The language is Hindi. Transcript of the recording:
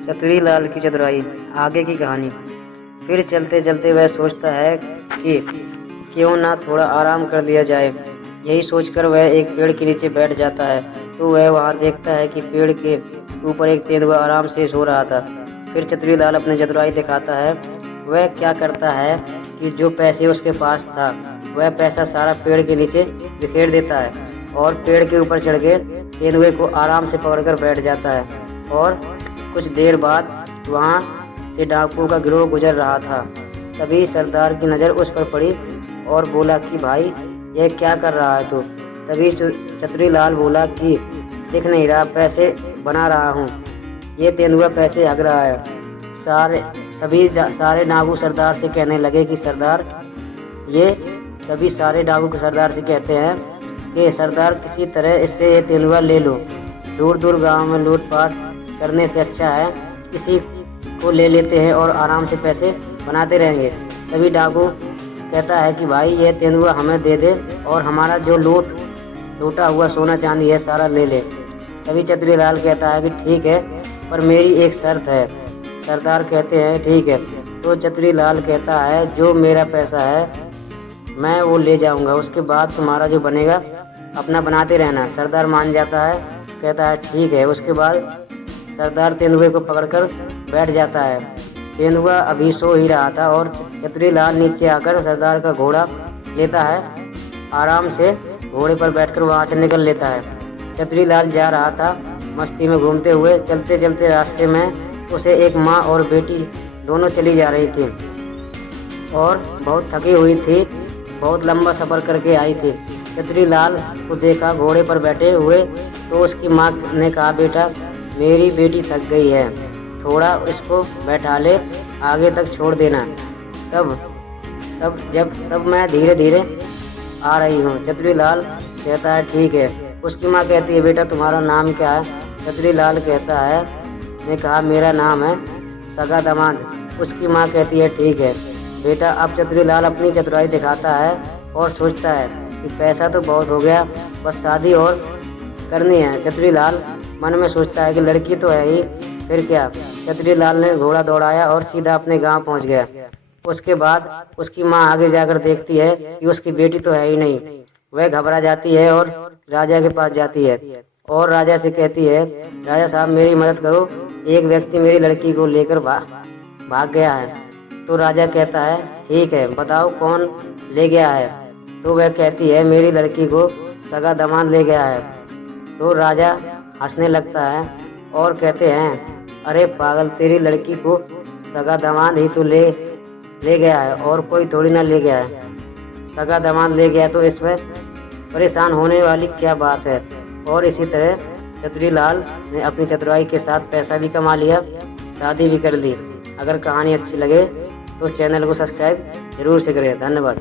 चतुरीलाल की चतुराई। आगे की कहानी। फिर चलते चलते वह सोचता है कि क्यों ना थोड़ा आराम कर लिया जाए। यही सोचकर वह एक पेड़ के नीचे बैठ जाता है तो वह वहां देखता है कि पेड़ के ऊपर एक तेंदुआ आराम से सो रहा था। फिर चतुरीलाल अपनी चतुराई दिखाता है। वह क्या करता है कि जो पैसे उसके पास था वह पैसा सारा पेड़ के नीचे बिखेर देता है और पेड़ के ऊपर चढ़ के तेंदुए को आराम से पकड़कर बैठ जाता है। और कुछ देर बाद वहाँ से डाकुओं का गिरोह गुजर रहा था। तभी सरदार की नज़र उस पर पड़ी और बोला कि भाई यह क्या कर रहा है तू। तभी चतुरीलाल बोला कि दिख नहीं रहा, पैसे बना रहा हूँ। ये तेंदुआ पैसे हग रहा है। सारे डाकू सरदार से कहने लगे कि सरदार ये तभी सारे डाकू सरदार से कहते हैं कि सरदार किसी तरह इससे ये तेंदुआ ले लो। दूर दूर गांव में लूटपाट करने से अच्छा है किसी को ले लेते हैं और आराम से पैसे बनाते रहेंगे। तभी डाकू कहता है कि भाई यह तेंदुआ हमें दे दे और हमारा जो लूटा हुआ सोना चांदी है सारा ले ले। तभी चतुरीलाल कहता है कि ठीक है, पर मेरी एक शर्त है। सरदार कहते हैं ठीक है। तो चतुरीलाल कहता है जो मेरा पैसा है मैं वो ले जाऊंगा, उसके बाद तुम्हारा जो बनेगा अपना बनाते रहना। सरदार मान जाता है, कहता है ठीक है। उसके बाद सरदार तेंदुए को पकड़कर बैठ जाता है। तेंदुआ अभी सो ही रहा था और चतुरीलाल नीचे आकर सरदार का घोड़ा लेता है। आराम से घोड़े पर बैठकर वहाँ से निकल लेता है। चतुरीलाल जा रहा था मस्ती में घूमते हुए। चलते चलते रास्ते में उसे एक माँ और बेटी दोनों चली जा रही थी और बहुत थकी हुई थी, बहुत लंबा सफ़र करके आई थी। चतुरीलाल को देखा घोड़े पर बैठे हुए तो उसकी माँ ने कहा बेटा मेरी बेटी थक गई है, थोड़ा इसको बैठा ले, आगे तक छोड़ देना। तब मैं धीरे धीरे आ रही हूँ। चतुरीलाल कहता है ठीक है। उसकी माँ कहती है बेटा तुम्हारा नाम क्या है। चतुरीलाल कहता है ने कहा मेरा नाम है सगा दामाद। उसकी माँ कहती है ठीक है बेटा। अब चतुरीलाल अपनी चतुराई दिखाता है और सोचता है कि पैसा तो बहुत हो गया, बस शादी और करनी है। चतुरीलाल मन में सोचता है कि लड़की तो है ही, फिर क्या। चतुरीलाल ने घोड़ा दौड़ाया और सीधा अपने गांव पहुंच गया। उसके बाद उसकी माँ आगे जाकर देखती है कि उसकी बेटी तो है ही नहीं। वह घबरा जाती है और राजा के पास जाती है और राजा से कहती है राजा साहब मेरी मदद करो, एक व्यक्ति मेरी लड़की को लेकर भाग गया है। तो राजा कहता है ठीक है बताओ कौन ले गया है। तो वह कहती है मेरी लड़की को सगा दामाद ले गया है। तो राजा हंसने लगता है और कहते हैं अरे पागल, तेरी लड़की को सगा दामाद ही तो ले गया है और कोई थोड़ी ना ले गया है। सगा दामाद ले गया तो इसमें परेशान होने वाली क्या बात है। और इसी तरह चतुरीलाल ने अपनी चतुराई के साथ पैसा भी कमा लिया, शादी भी कर ली। अगर कहानी अच्छी लगे तो चैनल को सब्सक्राइब जरूर से करें। धन्यवाद।